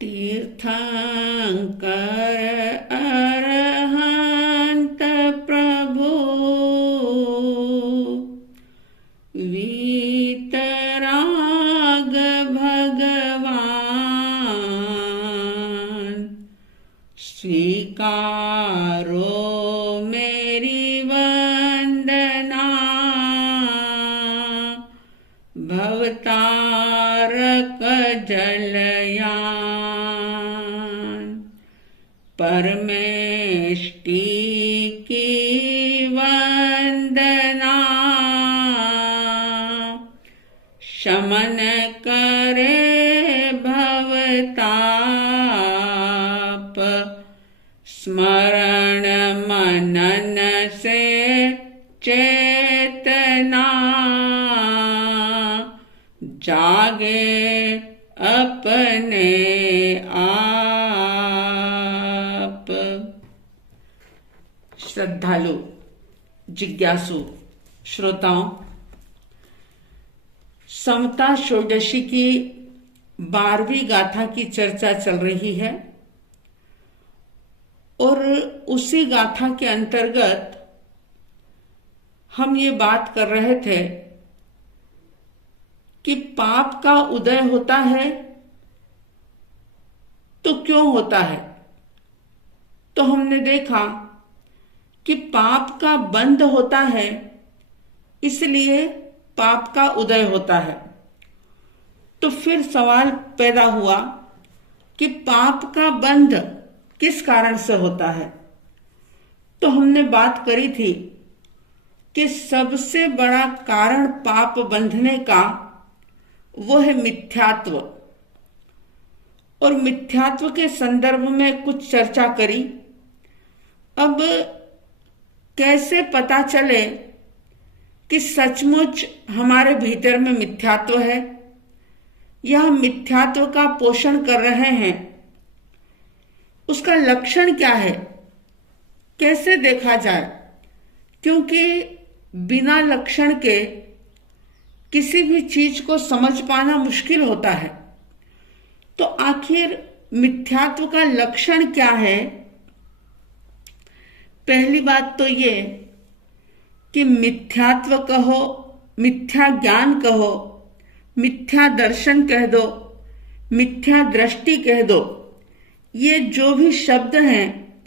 तीर्थंकर अरहंत प्रभु वीतराग भगवान, स्वीकारो मेरी वंदना, भवतारक जलयान। परमेष्टि की वंदना, शमन करे भवताप, स्मरण मनन से चेतना, जागे अपने आप। श्रद्धालु, जिज्ञासु श्रोताओं, समता षोडशी की 12वीं गाथा की चर्चा चल रही है और उसी गाथा के अंतर्गत हम ये बात कर रहे थे कि पाप का उदय होता है तो क्यों होता है। तो हमने देखा कि पाप का बंध होता है, इसलिए पाप का उदय होता है। तो फिर सवाल पैदा हुआ कि पाप का बंध किस कारण से होता है। तो हमने बात करी थी कि सबसे बड़ा कारण पाप बंधने का वो है मिथ्यात्व, और मिथ्यात्व के संदर्भ में कुछ चर्चा करी। अब कैसे पता चले कि सचमुच हमारे भीतर में मिथ्यात्व है या हम मिथ्यात्व का पोषण कर रहे हैं, उसका लक्षण क्या है, कैसे देखा जाए। क्योंकि बिना लक्षण के किसी भी चीज को समझ पाना मुश्किल होता है। तो आखिर मिथ्यात्व का लक्षण क्या है। पहली बात तो ये कि मिथ्यात्व कहो, मिथ्या ज्ञान कहो, मिथ्या दर्शन कह दो, मिथ्या दृष्टि कह दो, ये जो भी शब्द हैं,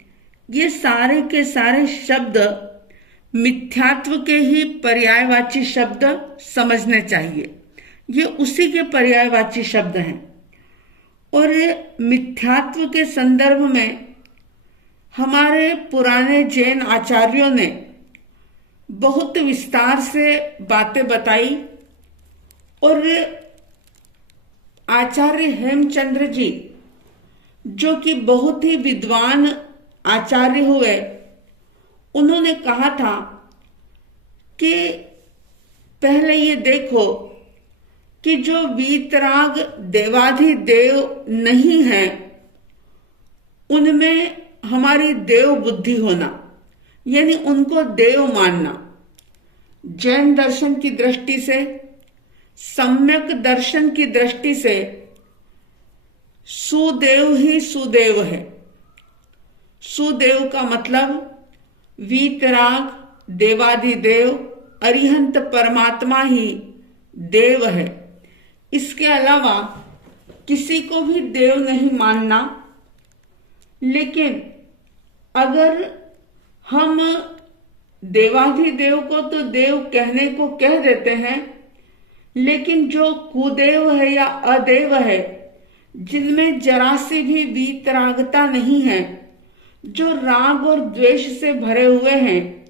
ये सारे के सारे शब्द मिथ्यात्व के ही पर्यायवाची शब्द समझने चाहिए। ये उसी के पर्यायवाची शब्द हैं। और मिथ्यात्व के संदर्भ में हमारे पुराने जैन आचार्यों ने बहुत विस्तार से बातें बताई। और आचार्य हेमचंद्र जी, जो कि बहुत ही विद्वान आचार्य हुए, उन्होंने कहा था कि पहले ये देखो कि जो वीतराग देवाधिदेव नहीं है, उनमें हमारी देव बुद्धि होना, यानी उनको देव मानना। जैन दर्शन की दृष्टि से, सम्यक दर्शन की दृष्टि से सुदेव ही सुदेव है। सुदेव का मतलब वीतराग देवाधिदेव अरिहंत परमात्मा ही देव है। इसके अलावा किसी को भी देव नहीं मानना। लेकिन अगर हम देवाधिदेव को तो देव कहने को कह देते हैं, लेकिन जो कुदेव है या अदेव है, जिनमें जरा सी भी वीतरागता नहीं है, जो राग और द्वेष से भरे हुए हैं,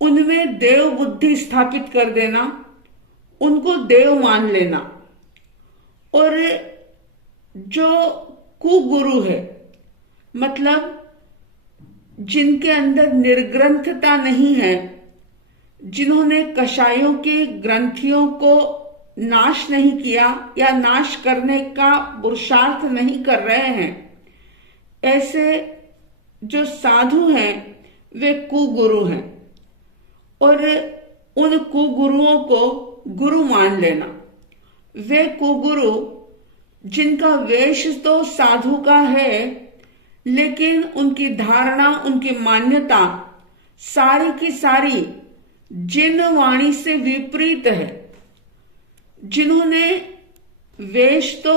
उनमें देव बुद्धि स्थापित कर देना, उनको देव मान लेना। और जो कुगुरु है, मतलब जिनके अंदर निर्ग्रंथता नहीं है, जिन्होंने कषायों की ग्रंथियों को नाश नहीं किया या नाश करने का पुरुषार्थ नहीं कर रहे हैं, ऐसे जो साधु हैं वे कुगुरु हैं। और उन कुगुरुओं को गुरु मान लेना। वे कुगुरु जिनका वेश तो साधु का है, लेकिन उनकी धारणा, उनकी मान्यता सारी की सारी जिन वाणी से विपरीत है। जिन्होंने वेश तो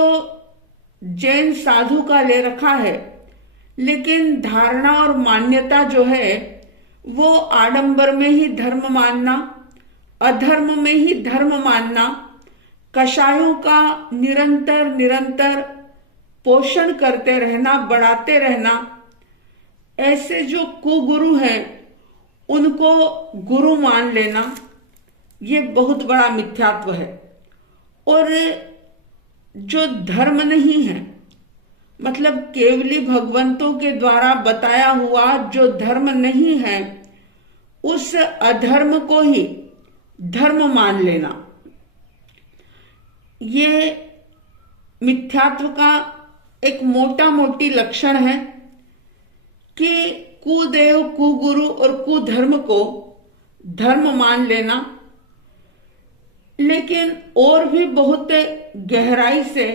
जैन साधु का ले रखा है, लेकिन धारणा और मान्यता जो है वो आडंबर में ही धर्म मानना, अधर्म में ही धर्म मानना, कषायों का निरंतर निरंतर पोषण करते रहना, बढ़ाते रहना, ऐसे जो कुगुरु हैं उनको गुरु मान लेना, ये बहुत बड़ा मिथ्यात्व है। और जो धर्म नहीं है, मतलब केवली भगवंतों के द्वारा बताया हुआ जो धर्म नहीं है, उस अधर्म को ही धर्म मान लेना, ये मिथ्यात्व का एक मोटा मोटी लक्षण है कि कुदेव, कुगुरु और कुधर्म को धर्म मान लेना। लेकिन और भी बहुत गहराई से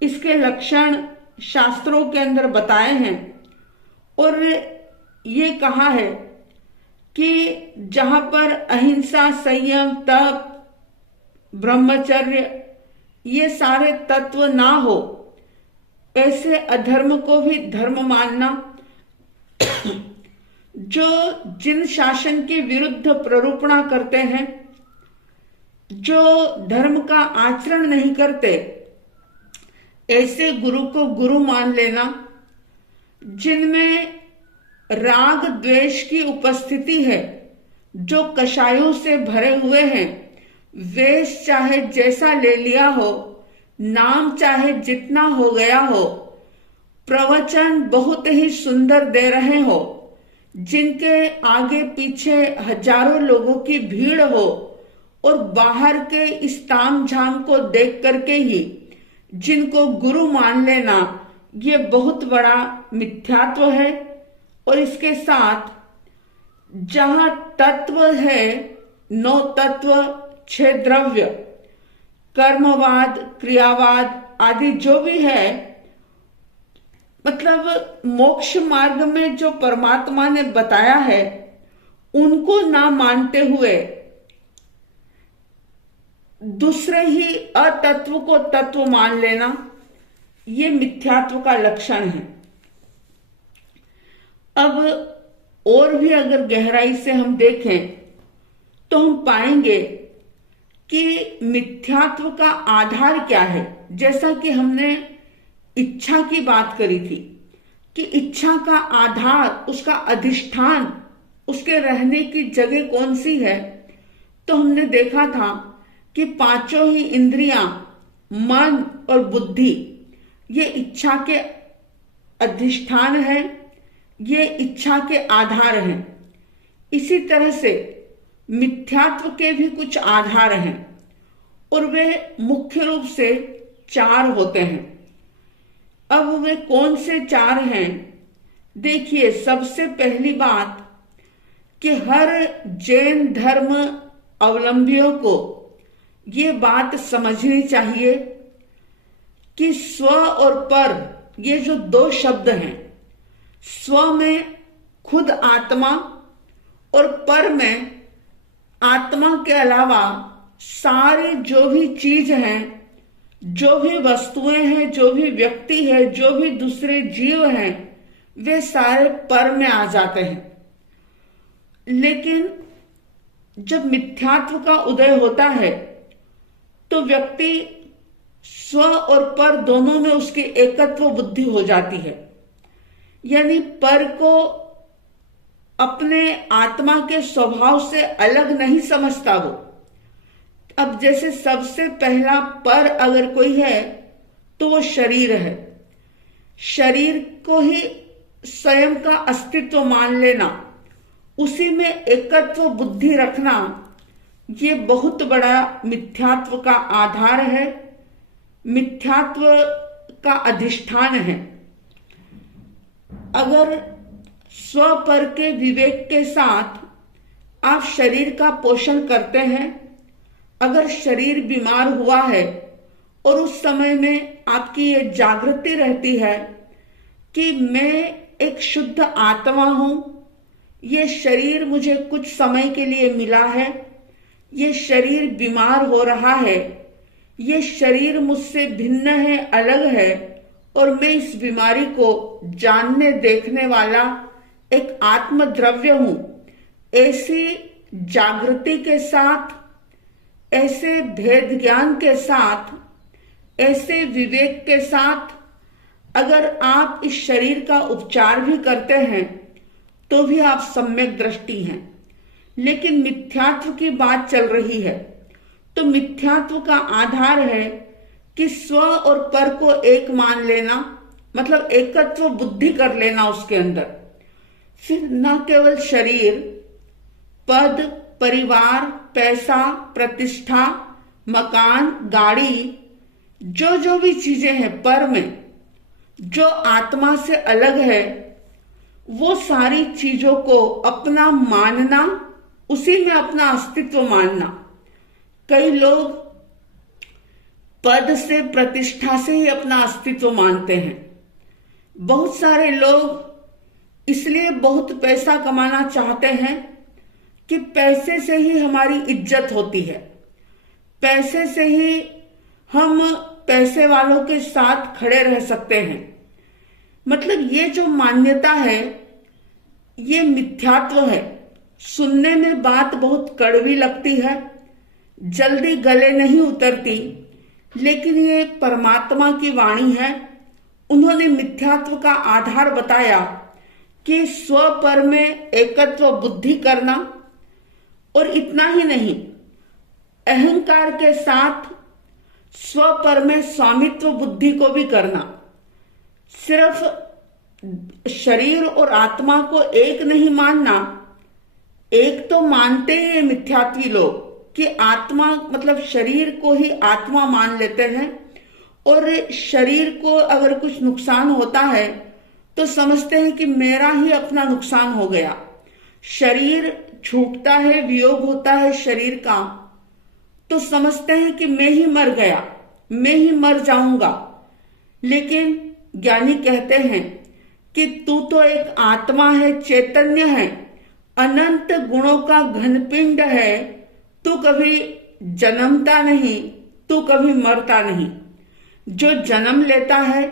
इसके लक्षण शास्त्रों के अंदर बताए हैं और ये कहा है कि जहां पर अहिंसा, संयम, तप, ब्रह्मचर्य ये सारे तत्व ना हो, ऐसे अधर्म को भी धर्म मानना। जो जिन शासन के विरुद्ध प्ररूपणा करते हैं, जो धर्म का आचरण नहीं करते, ऐसे गुरु को गुरु मान लेना। जिनमें राग द्वेष की उपस्थिति है, जो कषायों से भरे हुए हैं, वेश चाहे जैसा ले लिया हो, नाम चाहे जितना हो गया हो, प्रवचन बहुत ही सुंदर दे रहे हो, जिनके आगे पीछे हजारों लोगों की भीड़ हो और बाहर के इस ताम झाम को देख करके ही जिनको गुरु मान लेना, ये बहुत बड़ा मिथ्यात्व है। और इसके साथ जहां तत्व है, 9 तत्व, 6 द्रव्य, कर्मवाद, क्रियावाद आदि जो भी है, मतलब मोक्ष मार्ग में जो परमात्मा ने बताया है, उनको ना मानते हुए दूसरे ही अतत्व को तत्व मान लेना, ये मिथ्यात्व का लक्षण है। अब और भी अगर गहराई से हम देखें तो हम पाएंगे कि मिथ्यात्व का आधार क्या है। जैसा कि हमने इच्छा की बात करी थी कि इच्छा का आधार, उसका अधिष्ठान, उसके रहने की जगह कौन सी है, तो हमने देखा था कि 5 ही इंद्रियां, मन और बुद्धि, ये इच्छा के अधिष्ठान है, ये इच्छा के आधार हैं। इसी तरह से मिथ्यात्व के भी कुछ आधार हैं और वे मुख्य रूप से 4 होते हैं। अब वे कौन से 4 हैं? देखिए, सबसे पहली बात कि हर जैन धर्म अवलंबियों को ये बात समझनी चाहिए कि स्व और पर, ये जो 2 शब्द हैं, स्व में खुद आत्मा और पर में आत्मा के अलावा सारी जो भी चीज हैं, जो भी वस्तुएं हैं, जो भी व्यक्ति है, जो भी दूसरे जीव हैं, वे सारे पर में आ जाते हैं। लेकिन जब मिथ्यात्व का उदय होता है तो व्यक्ति स्व और पर दोनों में उसकी एकत्व बुद्धि हो जाती है, यानी पर को अपने आत्मा के स्वभाव से अलग नहीं समझता वो। अब जैसे सबसे पहला पर अगर कोई है तो वो शरीर है। शरीर को ही स्वयं का अस्तित्व मान लेना, उसी में एकत्व बुद्धि रखना, ये बहुत बड़ा मिथ्यात्व का आधार है, मिथ्यात्व का अधिष्ठान है। अगर स्व पर के विवेक के साथ आप शरीर का पोषण करते हैं, अगर शरीर बीमार हुआ है और उस समय में आपकी ये जागृति रहती है कि मैं एक शुद्ध आत्मा हूं, ये शरीर मुझे कुछ समय के लिए मिला है, ये शरीर बीमार हो रहा है, ये शरीर मुझसे भिन्न है, अलग है, और मैं इस बीमारी को जानने देखने वाला एक आत्म द्रव्य हूं। ऐसी जागृति के साथ, ऐसे भेद ज्ञान के साथ, ऐसे विवेक के साथ अगर आप इस शरीर का उपचार भी करते हैं तो भी आप सम्यक दृष्टि हैं। लेकिन मिथ्यात्व की बात चल रही है, तो मिथ्यात्व का आधार है कि स्व और पर को एक मान लेना, मतलब एकत्व बुद्धि कर लेना उसके अंदर। फिर न केवल शरीर, पद, परिवार, पैसा, प्रतिष्ठा, मकान, गाड़ी, जो भी चीजें हैं पर में, जो आत्मा से अलग है, वो सारी चीजों को अपना मानना, उसी में अपना अस्तित्व मानना। कई लोग पद से, प्रतिष्ठा से ही अपना अस्तित्व मानते हैं। बहुत सारे लोग इसलिए बहुत पैसा कमाना चाहते हैं कि पैसे से ही हमारी इज्जत होती है, पैसे से ही हम पैसे वालों के साथ खड़े रह सकते हैं। मतलब ये जो मान्यता है ये मिथ्यात्व है। सुनने में बात बहुत कड़वी लगती है, जल्दी गले नहीं उतरती, लेकिन ये परमात्मा की वाणी है। उन्होंने मिथ्यात्व का आधार बताया कि स्व पर में एकत्व बुद्धि करना, और इतना ही नहीं, अहंकार के साथ स्व पर में स्वामित्व बुद्धि को भी करना। सिर्फ शरीर और आत्मा को एक नहीं मानना। एक तो मानते हैं मिथ्यात्वी लोग कि आत्मा मतलब शरीर को ही आत्मा मान लेते हैं, और शरीर को अगर कुछ नुकसान होता है तो समझते हैं कि मेरा ही अपना नुकसान हो गया। शरीर छूटता है, वियोग होता है शरीर का, तो समझते हैं कि मैं ही मर गया, मैं ही मर जाऊंगा। लेकिन ज्ञानी कहते हैं कि तू तो एक आत्मा है, चैतन्य है, अनंत गुणों का घनपिंड है। तू कभी जन्मता नहीं, तू कभी मरता नहीं। जो जन्म लेता है,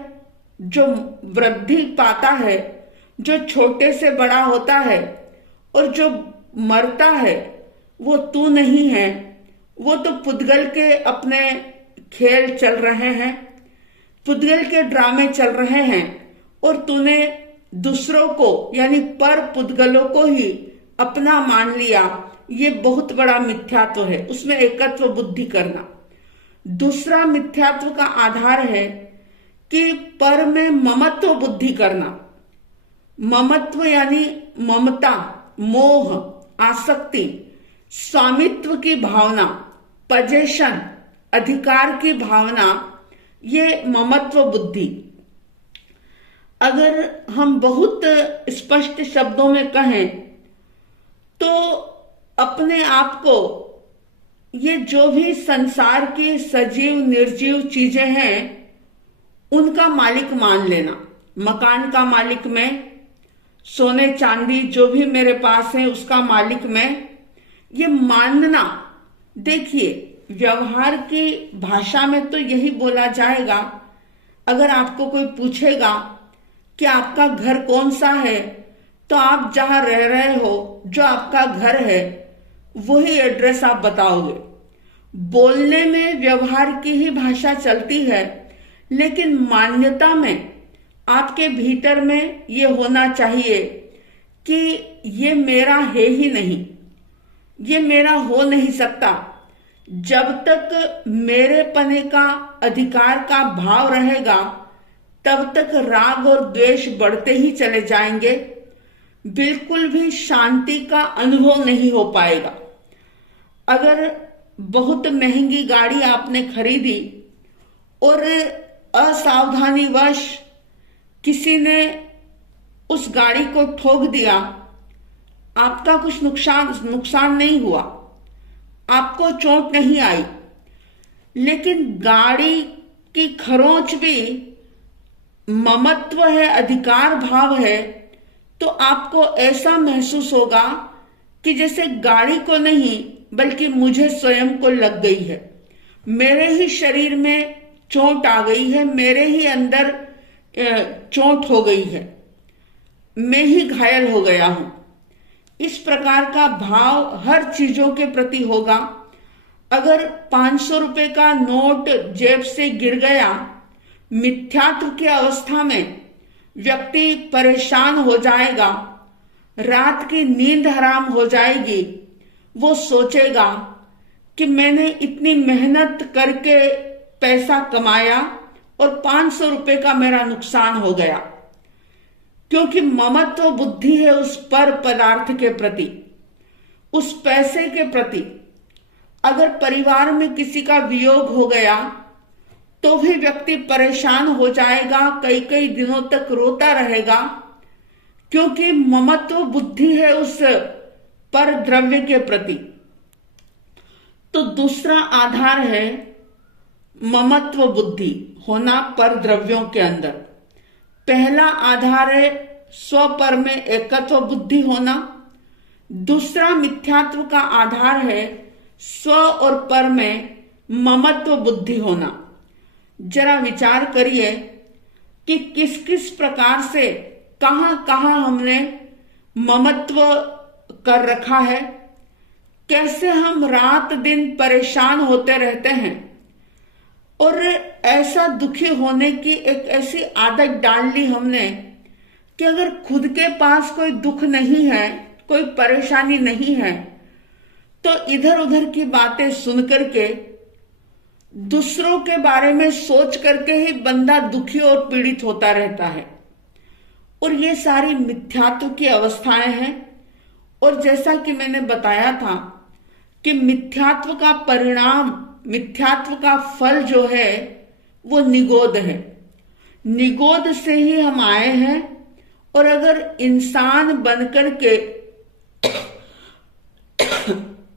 जो वृद्धि पाता है, जो छोटे से बड़ा होता है, और जो मरता है, वो तू नहीं है। वो तो पुद्गल के अपने खेल चल रहे हैं, पुद्गल के ड्रामे चल रहे हैं, और तूने दूसरों को यानी पर पुद्गलों को ही अपना मान लिया। ये बहुत बड़ा मिथ्यात्व है, उसमें एकत्व बुद्धि करना। दूसरा मिथ्यात्व का आधार है कि पर में ममत्व बुद्धि करना। ममत्व यानी ममता, मोह, आसक्ति, स्वामित्व की भावना, पजेशन, अधिकार की भावना, ये ममत्व बुद्धि। अगर हम बहुत स्पष्ट शब्दों में कहें तो अपने आप को ये जो भी संसार की सजीव निर्जीव चीजें हैं उनका मालिक मान लेना। मकान का मालिक मैं, सोने चांदी जो भी मेरे पास है उसका मालिक मैं, ये मानना। देखिए, व्यवहार की भाषा में तो यही बोला जाएगा। अगर आपको कोई पूछेगा कि आपका घर कौन सा है, तो आप जहां रह रहे हो, जो आपका घर है, वही एड्रेस आप बताओगे। बोलने में व्यवहार की ही भाषा चलती है, लेकिन मान्यता में आपके भीतर में ये होना चाहिए कि ये मेरा है ही नहीं, ये मेरा हो नहीं सकता। जब तक मेरे पने का अधिकार का भाव रहेगा, तब तक राग और द्वेष बढ़ते ही चले जाएंगे। बिल्कुल भी शांति का अनुभव नहीं हो पाएगा। अगर बहुत महंगी गाड़ी आपने खरीदी और असावधानीवश किसी ने उस गाड़ी को ठोक दिया, आपका कुछ नुकसान नहीं हुआ, आपको चोट नहीं आई, लेकिन गाड़ी कि खरोंच भी ममत्व है, अधिकार भाव है, तो आपको ऐसा महसूस होगा कि जैसे गाड़ी को नहीं बल्कि मुझे स्वयं को लग गई है, मेरे ही शरीर में चोट आ गई है, मेरे ही अंदर चोट हो गई है, मैं ही घायल हो गया हूं। इस प्रकार का भाव हर चीजों के प्रति होगा। अगर 500 रुपए का नोट जेब से गिर गया, मिथ्यात्व की अवस्था में व्यक्ति परेशान हो जाएगा, रात की नींद हराम हो जाएगी। वो सोचेगा कि मैंने इतनी मेहनत करके पैसा कमाया और 500 रुपए का मेरा नुकसान हो गया, क्योंकि ममत्व बुद्धि है उस पर पदार्थ के प्रति, उस पैसे के प्रति। अगर परिवार में किसी का वियोग हो गया तो भी व्यक्ति परेशान हो जाएगा, कई कई दिनों तक रोता रहेगा, क्योंकि ममत्व बुद्धि है उस पर द्रव्य के प्रति। तो दूसरा आधार है ममत्व बुद्धि होना पर द्रव्यों के अंदर। पहला आधार है स्व पर में एकत्व बुद्धि होना। दूसरा मिथ्यात्व का आधार है स्व और पर में ममत्व बुद्धि होना। जरा विचार करिए कि किस किस प्रकार से कहां कहां हमने ममत्व कर रखा है, कैसे हम रात दिन परेशान होते रहते हैं और ऐसा दुखी होने की एक ऐसी आदत डाल ली हमने कि अगर खुद के पास कोई दुख नहीं है, कोई परेशानी नहीं है, तो इधर उधर की बातें सुन करके, दूसरों के बारे में सोच करके ही बंदा दुखी और पीड़ित होता रहता है। और ये सारी मिथ्यात्व की अवस्थाएं हैं। और जैसा कि मैंने बताया था कि मिथ्यात्व का परिणाम, मिथ्यात्व का फल जो है वो निगोद है। निगोद से ही हम आए हैं। और अगर इंसान बनकर के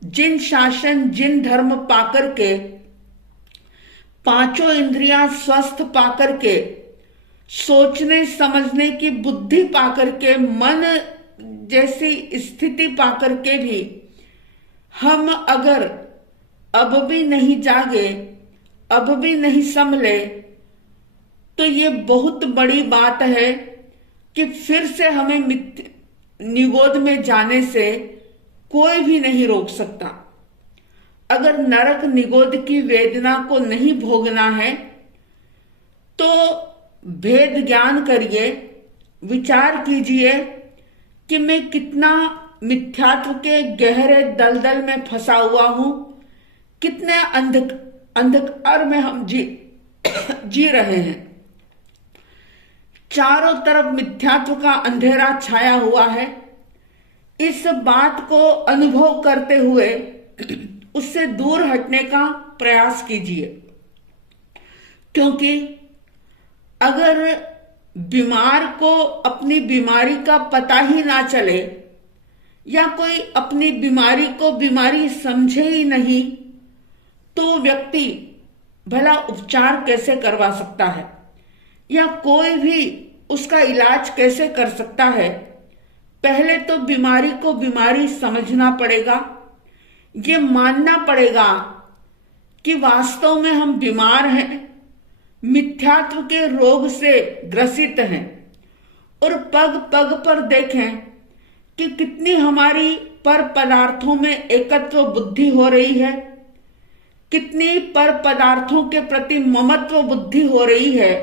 जिन शासन, जिन धर्म पाकर के, पांचों इंद्रियां स्वस्थ पाकर के, सोचने समझने की बुद्धि पाकर के, मन जैसी स्थिति पाकर के भी हम अगर अब भी नहीं जागे, अब भी नहीं संभले, तो ये बहुत बड़ी बात है कि फिर से हमें निगोद में जाने से कोई भी नहीं रोक सकता। अगर नरक निगोद की वेदना को नहीं भोगना है तो भेद ज्ञान करिए, विचार कीजिए कि मैं कितना मिथ्यात्व के गहरे दलदल में फंसा हुआ हूं, कितने अंधकार में हम जी रहे हैं। चारों तरफ मिथ्यात्व का अंधेरा छाया हुआ है। इस बात को अनुभव करते हुए उससे दूर हटने का प्रयास कीजिए, क्योंकि अगर बीमार को अपनी बीमारी का पता ही ना चले या कोई अपनी बीमारी को बीमारी समझे ही नहीं, तो व्यक्ति भला उपचार कैसे करवा सकता है या कोई भी उसका इलाज कैसे कर सकता है। पहले तो बीमारी को बीमारी समझना पड़ेगा, ये मानना पड़ेगा कि वास्तव में हम बीमार हैं, मिथ्यात्व के रोग से ग्रसित हैं। और पग पग पर देखें कि कितनी हमारी पर पदार्थों में एकत्व बुद्धि हो रही है, कितनी पर पदार्थों के प्रति ममत्व बुद्धि हो रही है,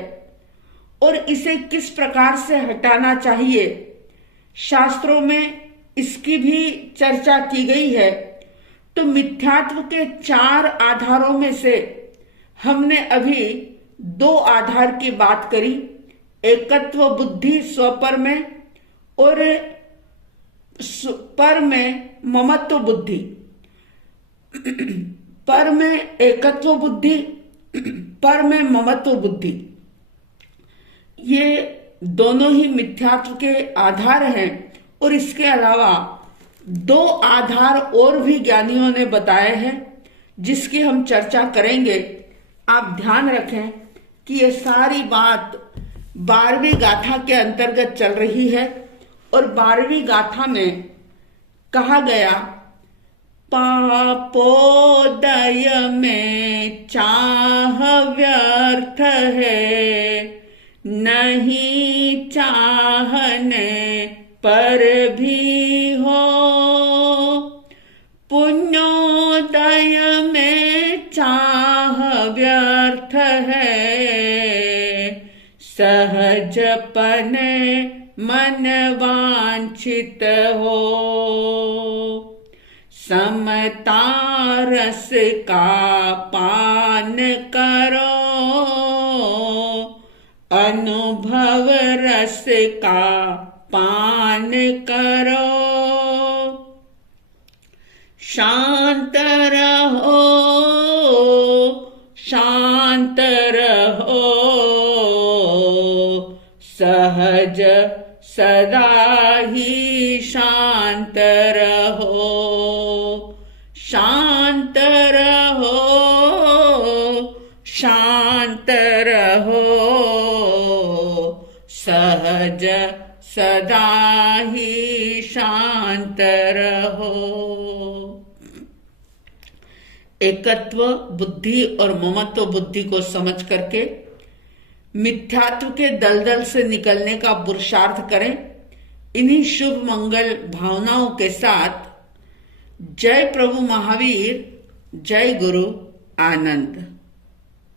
और इसे किस प्रकार से हटाना चाहिए। शास्त्रों में इसकी भी चर्चा की गई है। तो मिथ्यात्व के 4 आधारों में से हमने अभी 2 आधार की बात करी, एकत्व बुद्धि स्वपर में और पर में ममत्व बुद्धि। पर में एकत्व बुद्धि, पर में ममत्व बुद्धि, ये दोनों ही मिथ्यात्व के आधार हैं। और इसके अलावा 2 आधार और भी ज्ञानियों ने बताए हैं, जिसकी हम चर्चा करेंगे। आप ध्यान रखें कि ये सारी बात 12वीं गाथा के अंतर्गत चल रही है। और 12वीं गाथा में कहा गया, पापोदय में चाह व्यर्थ है, नहीं चाहने पर भी हो। पुण्योदय में चाह व्यर्थ है, सहजपने मन वांछित हो। समता रस का पान करो, अनुभव रस का पान करो। शांत रहो, शांत रहो, सहज सदा ही शांत रहो। शांत रहो, शांत रहो, सहज सदा ही शांत रहो। एकत्व बुद्धि और ममत्व बुद्धि को समझ करके मिथ्यात्व के दलदल से निकलने का पुरुषार्थ करें। इन्हीं शुभ मंगल भावनाओं के साथ जय प्रभु महावीर, जय गुरु आनंद।